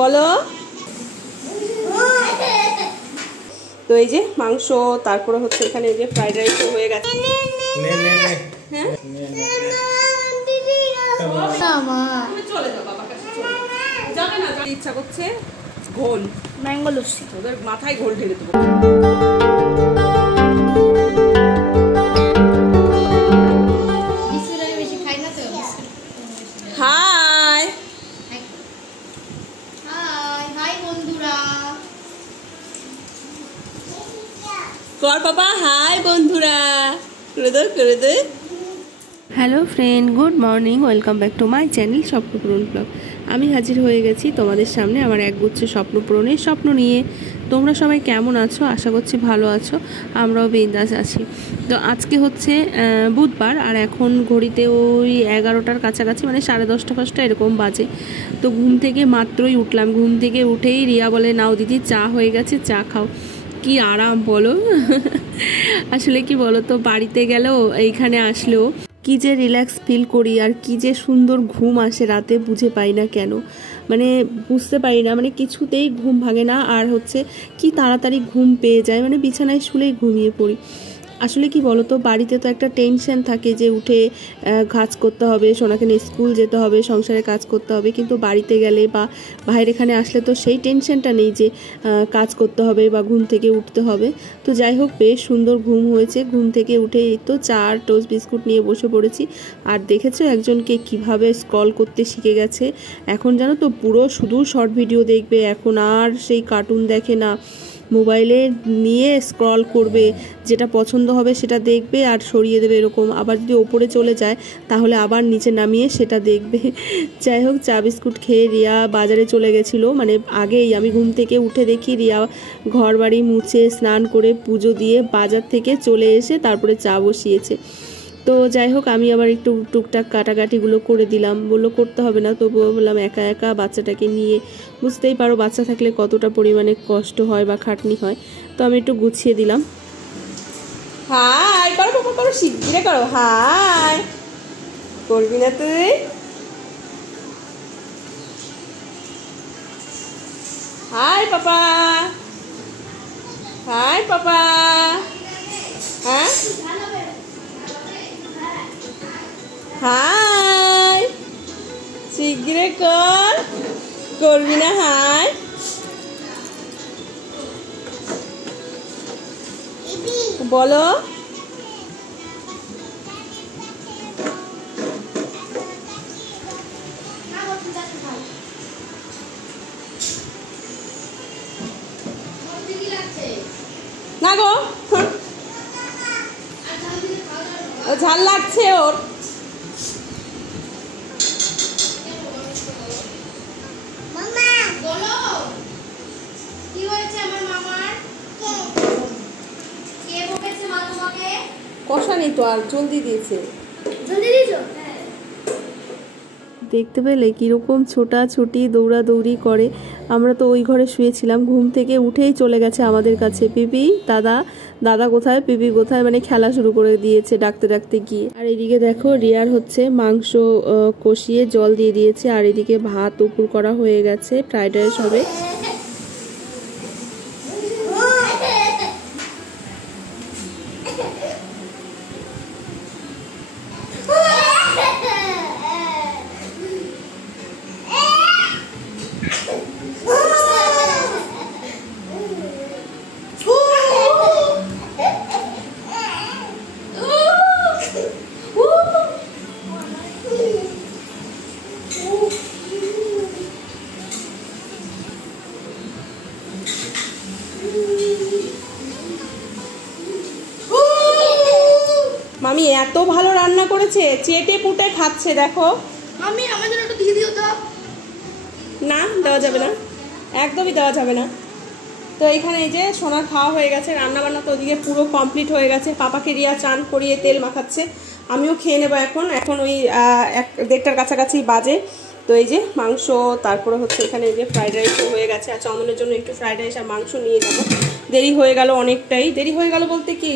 বলো। তো এই যে মাংস, তারপরে হচ্ছে এখানে এই যে ফ্রাইড রাইস হয়ে গেছে। ইচ্ছা করছে ঘোল, ম্যাঙ্গো লস্যি, ওদের মাথায় ঘোল ঢেলে দেবো। হাই হাই বন্ধুরা, কর পাপা হাই বন্ধুরা করে দে করে দে। Hello friend, good morning, welcome back to my channel Swapnapuran blog. আমি হাজির হয়ে গেছি তোমাদের সামনে আমার একগুচ্ছ স্বপ্নপূরণের স্বপ্ন নিয়ে। তোমরা সবাই কেমন আছো? আশা করছি ভালো আছো, আমরাও বিন্দাস আছি। তো আজকে হচ্ছে বুধবার, আর এখন ঘড়িতে ওই 11টার কাছাকাছি, মানে 10:30 এরকম বাজে। তো ঘুম থেকে মাত্রই উঠলাম, ঘুম থেকে উঠেই রিয়া বলে নাও দিদি চা হয়ে গেছে, চা খাও। কি আরাম বলো। আসলে কি বলো তো, বাড়িতে গেলেও এইখানে আসলেও কি যে রিল্যাক্স ফিল করি, আর কি যে সুন্দর ঘুম আসে রাতে, বুঝে পাই না কেন, মানে বুঝতে পারি না, মানে কিছুতেই ঘুম ভাঙে না। আর হচ্ছে কি তাড়াতাড়ি ঘুম পেয়ে যায়, মানে বিছানায় শুলেই ঘুমিয়ে পড়ি। আসলে কি বলতো, বাড়িতে তো একটা টেনশন থাকে যে উঠে কাজ করতে হবে, সোনাকে নিয়ে স্কুল যেতে হবে, সংসারে কাজ করতে হবে। কিন্তু বাড়িতে গেলে বা বাইরে এখানে আসলে তো সেই টেনশনটা নেই যে কাজ করতে হবে বা ঘুম থেকে উঠতে হবে। তো যাই হোক, বেশ সুন্দর ঘুম হয়েছে। ঘুম থেকে উঠে এই তো চা আর টোস্ট বিস্কুট নিয়ে বসে পড়েছি। আর দেখেছো একজনকে কিভাবে স্ক্রল করতে শিখে গেছে। এখন জানো তো, পুরো শুধু শর্ট ভিডিও দেখবে, এখন আর সেই কার্টুন দেখে না। মোবাইলে নিয়ে স্ক্রল করবে, যেটা পছন্দ হবে সেটা দেখবে আর সরিয়ে দেবে এরকম। আবার যদি ওপরে চলে যায় তাহলে আবার নিচে নামিয়ে সেটা দেখবে। যাই হোক, চা বিস্কুট খেয়ে রিয়া বাজারে চলে গেছিলো, মানে আগেই আমি ঘুম থেকে উঠে দেখি রিয়া ঘর বাড়ি মুছে স্নান করে পুজো দিয়ে বাজার থেকে চলে এসে তারপরে চা বসিয়েছে। তো যাই হোক, আমি আবার একটু টুকটাক কাটাকাটিগুলো করে দিলাম, বললো করতে হবে না, তবুও বললাম একা একা বাচ্চাটাকে নিয়ে, বুঝতেই পারো বাচ্চা থাকলে কতটা পরিমাণে কষ্ট হয় বা খাটনি হয়। তো আমি একটু গুছিয়ে দিলাম। হাই করো পাপা, করো শিগগিরে করো, হাই করবি না তুই? হাই পাপা, হাই পাপা, হ্যাঁ হাই শিগগিরে কর, করবি না? হাই বলো। না গো, ঝাল লাগছে ওর। কষানি তো আর জলদি দিয়েছে। দেখতে পেলে কিরকম ছোটাছুটি দৌড়াদৌড়ি করে। আমরা তো ওই ঘরে শুয়েছিলাম, ঘুম থেকে উঠেই চলে গেছে আমাদের কাছে, পিপি দাদা, দাদা কোথায়, পিপি কোথায়, মানে খেলা শুরু করে দিয়েছে ডাকতে ডাকতে গিয়ে। আর এদিকে দেখো রিয়ার হচ্ছে মাংস কষিয়ে জল দিয়ে দিয়েছে, আর এদিকে ভাত উপর করা হয়ে গেছে, ফ্রাইড রাইস হবে। মামি এত ভালো রান্না করেছে, চেটে পুটে খাচ্ছে দেখো। মামি আমাদের একটু দিয়ে দিও তো। না, দেওয়া যাবে না, একদমই দেওয়া যাবে না। তো এখানে এই যে সোনার খাওয়া হয়ে গেছে, রান্নাবান্না তো ওদিকে পুরো কমপ্লিট হয়ে গেছে। পাপাকে রিয়া চান করিয়ে তেল মাখাচ্ছে, আমিও খেয়ে নেবো এখন। এখন ওই 1:30টার কাছাকাছি বাজে। তো এই যে মাংস, তারপরে হচ্ছে এখানে এই যে ফ্রাইড রাইসও হয়ে গেছে। আর চন্দনের জন্য একটু ফ্রাইড রাইস আর মাংস নিয়ে যাবো। দেরি হয়ে গেল, অনেকটাই দেরি হয়ে গেল বলতে কি,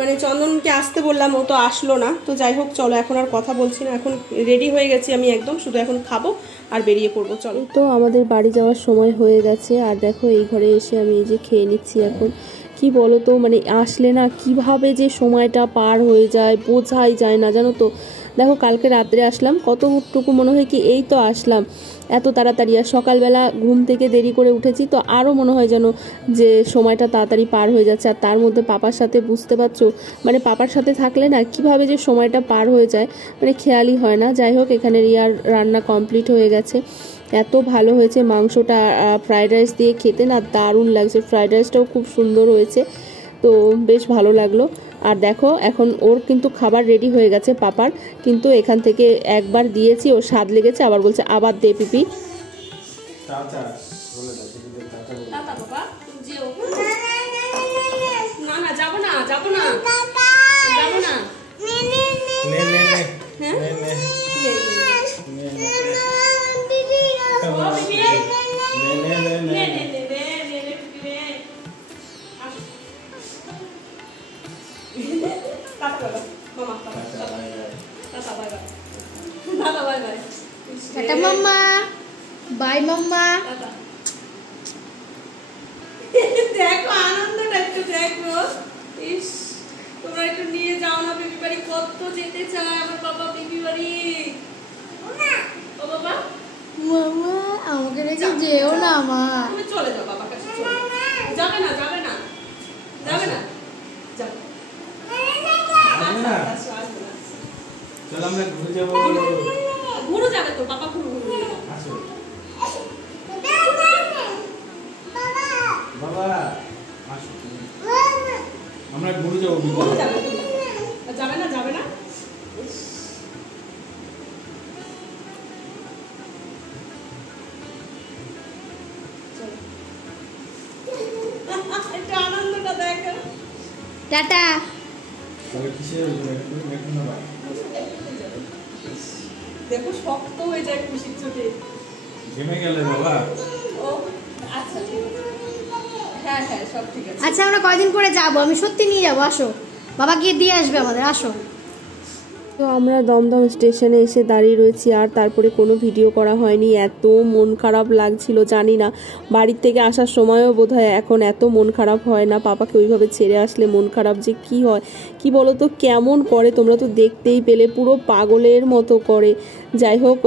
মানে চন্দনকে আসতে বললাম, ও তো আসলো না। তো যাই হোক চলো, এখন আর কথা বলছি না, এখন রেডি হয়ে গেছি আমি একদম, শুধু এখন খাবো আর বেরিয়ে পড়বো। চলো, তো আমাদের বাড়ি যাওয়ার সময় হয়ে গেছে। আর দেখো এই ঘরে এসে আমি এই যে খেয়ে নিচ্ছি। এখন কি বলো তো, মানে আসলে না কিভাবে যে সময়টা পার হয়ে যায় বোঝাই যায় না, জানো তো। দেখো কালকে রাত্রে আসলাম, কতটুকু মনে হয় কি এই তো আসলাম, এত তাড়াতাড়ি। আর সকালবেলা ঘুম থেকে দেরি করে উঠেছি, তো আরও মনে হয় যেন যে সময়টা তাড়াতাড়ি পার হয়ে যাচ্ছে। আর তার মধ্যে পাপার সাথে, বুঝতে পারছো, মানে পাপার সাথে থাকলে না কিভাবে যে সময়টা পার হয়ে যায় মানে খেয়ালই হয় না। যাই হোক এখানে রিয়ার রান্না কমপ্লিট হয়ে গেছে, এত ভালো হয়েছে মাংসটা। ফ্রাইড রাইস দিয়ে খেতে না দারুণ লাগছে, ফ্রাইড রাইসটাও খুব সুন্দর হয়েছে, তো বেশ ভালো লাগলো। আর দেখো এখন ওর কিন্তু খাবার রেডি হয়ে গেছে পাপার, কিন্তু এখান থেকে একবার দিয়েছি, ওর স্বাদ লেগেছে, আবার বলছে আবার দে পিপি। না না যাবো না, যাবো না, যাবো না। টাটা মাম্মা, বাই মাম্মা। দেখো আনন্দটা একটু দেখো, ইস তোমরা একটু নিয়ে যাও না পিপি বাড়ি, কত যেতে চায় আমার বাবা পিপি বাড়ি। ও বাবা মামা আমাকে রেখে যেও না মা। তুমি চলে যাও বাবার কাছে, যাবে না, যাবে না, যাবে না, যাবে না। চল আমরা ঘুরে যাব। ঘুরে যাবে তো বাবা, ঘুরে ঘুরে আসো বাবা, আসো আমরা ঘুরে যাব। ঘুরে যাবে, যাবে না, যাবে না। একটু আনন্দটা দেখো। টাটা। তবে কিসে দেখো না ভাই, দেখো শক্ত হয়ে যায় খুশির চোটে। ঘেমে গেলে বাবা। ও আচ্ছা ঠিক আছে, হ্যাঁ হ্যাঁ সব ঠিক আছে। আচ্ছা আমরা কয়দিন পরে যাবো, আমি সত্যি নিয়ে যাবো, আসো বাবা গিয়ে দিয়ে আসবে আমাদের, আসো। তো আমরা দমদম স্টেশনে এসে দাঁড়িয়ে রয়েছি, আর তারপরে কোনো ভিডিও করা হয়নি, এত মন খারাপ লাগছিল। জানি না বাড়ির থেকে আসার সময়ও বোধহয় এখন এত মন খারাপ হয় না, পাপাকে ওইভাবে ছেড়ে আসলে মন খারাপ যে কি হয় কি বলো তো, কেমন করে তোমরা তো দেখতেই পেলে, পুরো পাগলের মতো করে। যাই হোক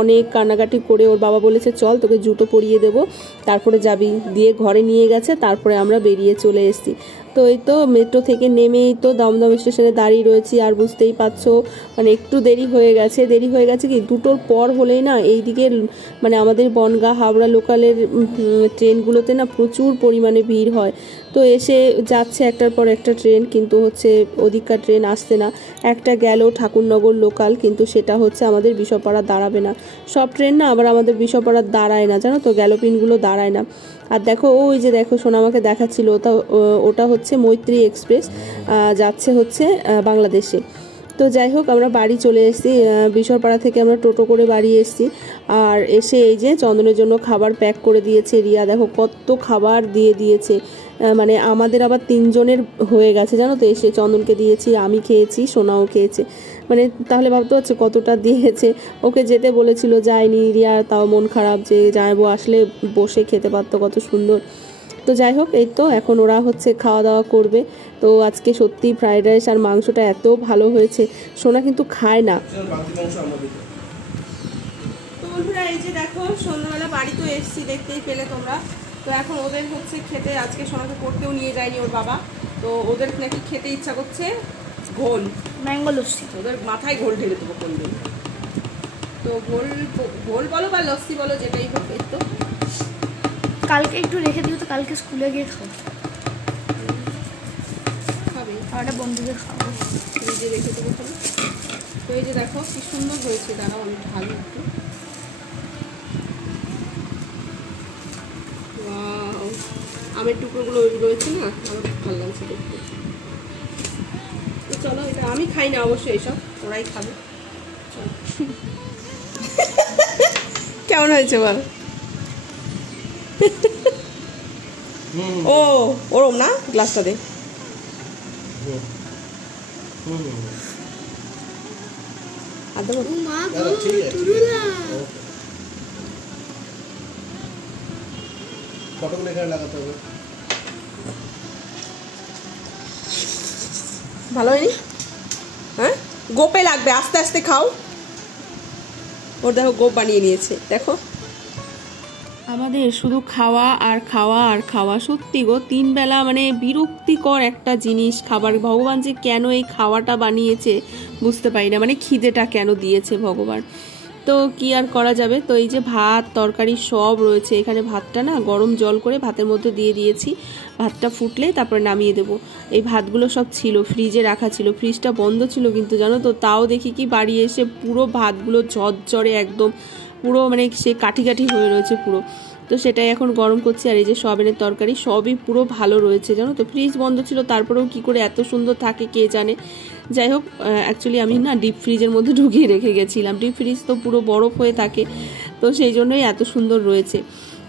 অনেক কান্নাকাটি করে ওর বাবা বলেছে চল তোকে জুতো পরিয়ে দেবো, তারপরে যাবি, দিয়ে ঘরে নিয়ে গেছে, তারপরে আমরা বেরিয়ে চলে এসেছি। তো এই তো মেট্রো থেকে নেমেই তো দমদম স্টেশনে দাঁড়িয়ে রয়েছি। আর বুঝতেই পারছো মানে একটু দেরি হয়ে গেছে কি 2টোর পর হলেই না এইদিকে মানে আমাদের বনগাঁ হাওড়া লোকালের ট্রেনগুলোতে না প্রচুর পরিমাণে ভিড় হয়। তো এসে যাচ্ছে একটার পর একটা ট্রেন, কিন্তু হচ্ছে ওদিককার ট্রেন আসছে না। একটা গেল ঠাকুরনগর লোকাল, কিন্তু সেটা হচ্ছে আমাদের বিশ্বপাড়া দাঁড়াবে না। সব ট্রেন না আবার আমাদের বিশ্বপাড়া দাঁড়ায় না, জানো তো, গ্যালোপিনগুলো দাঁড়ায় না। আর দেখো ওই যে দেখো সোনা আমাকে দেখাচ্ছিল, ওটা হচ্ছে মৈত্রী এক্সপ্রেস, যাচ্ছে হচ্ছে বাংলাদেশে। তো যাই হোক আমরা বাড়ি চলে এসেছি, বিশ্বপাড়া থেকে আমরা টোটো করে বাড়ি এসেছি। আর এসে এই যে চন্দনের জন্য খাবার প্যাক করে দিয়েছে রিয়া, দেখো কত খাবার দিয়ে দিয়েছে, মানে আমাদের আবার 3 জনের হয়ে গেছে জানো তো। এসে চন্দনকে দিয়েছি, আমি খেয়েছি, সোনাও খেয়েছে, মানে তাহলে ভাবতে পারছো কতটা দিয়েছে। ওকে যেতে বলেছিল যায়নি, রিয়া তাও মন খারাপ যে যাইবো, আসলে বসে খেতে পারতো কত সুন্দর। তো যাই হোক এই তো এখন ওরা হচ্ছে খাওয়া দাওয়া করবে। তো আজকে সত্যি ফ্রাইড রাইস আর মাংসটা এত ভালো হয়েছে, সোনা কিন্তু খায় না। তো বন্ধুরা এই যে দেখো সন্ধ্যাবেলা বাড়ি তো এসছি, দেখতেই পেলে তোমরা। তো এখন ওদের হচ্ছে খেতে, আজকে সোনাকে পড়তেও নিয়ে যায়নি ওর বাবা, তো ওদের নাকি খেতে ইচ্ছা করছে ঘোল, ম্যাঙ্গো লস্যি। ওদের মাথায় ঘোল ঢেলে দেবো কোনদিন। তো ঘোল বলো বা লস্যি বলো, যেটাই হোক। এই তো কালকে একটু রেখে দিও, তো কালকে স্কুলে গিয়ে খাবো, খাবে আর একটা বন্ধুদের খাবো, ফ্রিজে রেখে দেবো খাবে। তো এই যে দেখো কি সুন্দর হয়েছে, দাঁড়াও আমি ঢালি একটু। ওয়াও, আমের টুকরোগুলো রয়েছে না, আমার ভালো লাগছে দেখতে। তো চলো, এটা আমি খাই না অবশ্যই, এইসব ওরাই খাবে। চলো কেমন হয়েছে বল? ও ওরম না, গ্লাসটা দে। আর দেবো কতগুলো এখানে লাগাতে হবে? ভালো হয়নি? হ্যাঁ, গোপে লাগবে, আস্তে আস্তে খাও। ওর দেখো গোপ বানিয়ে নিয়েছে, দেখো। আমাদের শুধু খাওয়া আর খাওয়া আর খাওয়া। সত্যি গো, 3 বেলা মানে বিরক্তিকর একটা জিনিস খাবার। ভগবান যে কেন এই খাওয়াটা বানিয়েছে বুঝতে পারি না, মানে খিদেটা কেন দিয়েছে ভগবান। তো কি আর করা যাবে। তো এই যে ভাত তরকারি সব রয়েছে এখানে। ভাতটা না গরম জল করে ভাতের মধ্যে দিয়ে দিয়েছি, ভাতটা ফুটলে তারপরে নামিয়ে দেবো। এই ভাতগুলো সব ছিল ফ্রিজে রাখা ছিল, ফ্রিজটা বন্ধ ছিল কিন্তু জানো তো, তাও দেখি কি বাড়ি এসে পুরো ভাতগুলো ঝরঝরে একদম পুরো মানে সে কাঠি কাঠি হয়ে রয়েছে পুরো। তো সেটাই এখন গরম করছি। আর এই যে সয়াবিনের তরকারি সবই পুরো ভালো রয়েছে জানো তো। ফ্রিজ বন্ধ ছিল তারপরেও কি করে এত সুন্দর থাকে কে জানে। যাই হোক, অ্যাকচুয়ালি আমি না ডিপ ফ্রিজের মধ্যে ঢুকিয়ে রেখে গেছিলাম। ডিপ ফ্রিজ তো পুরো বরফ হয়ে থাকে, তো সেই জন্যই এত সুন্দর রয়েছে।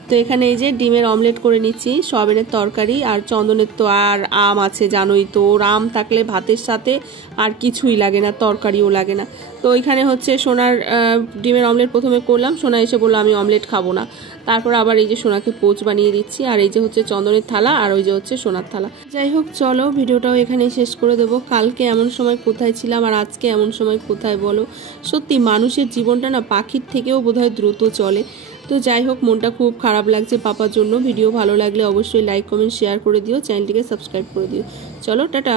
তো এখানে এই যে ডিমের অমলেট করে নিচ্ছি, সয়াবিনের তরকারি আর চন্দনের তো আর আম আছে জানোই তো। ওর আম থাকলে ভাতের সাথে আর কিছুই লাগে না, তরকারিও লাগে না। তো এখানে হচ্ছে সোনার ডিমের অমলেট প্রথমে করলাম, সোনা এসে বললো আমি অমলেট খাবো না। তারপর আবার এই যে সোনাকে পোচ বানিয়ে দিচ্ছি। আর এই যে হচ্ছে চন্দনের থালা আর ওই যে হচ্ছে সোনার থালা। যাই হোক চলো, ভিডিওটাও এখানেই শেষ করে দেবো। কালকে এমন সময় কোথায় ছিলাম আর আজকে এমন সময় কোথায় বলো। সত্যি মানুষের জীবনটা না পাখির থেকেও বোধহয় দ্রুত চলে। তো যাই হোক, মনটা খুব খারাপ লাগছে পাপার জন্য। ভিডিও ভালো লাগলে অবশ্যই লাইক কমেন্ট শেয়ার করে দিও, চ্যানেলটিকে সাবস্ক্রাইব করে দিও। চলো টাটা।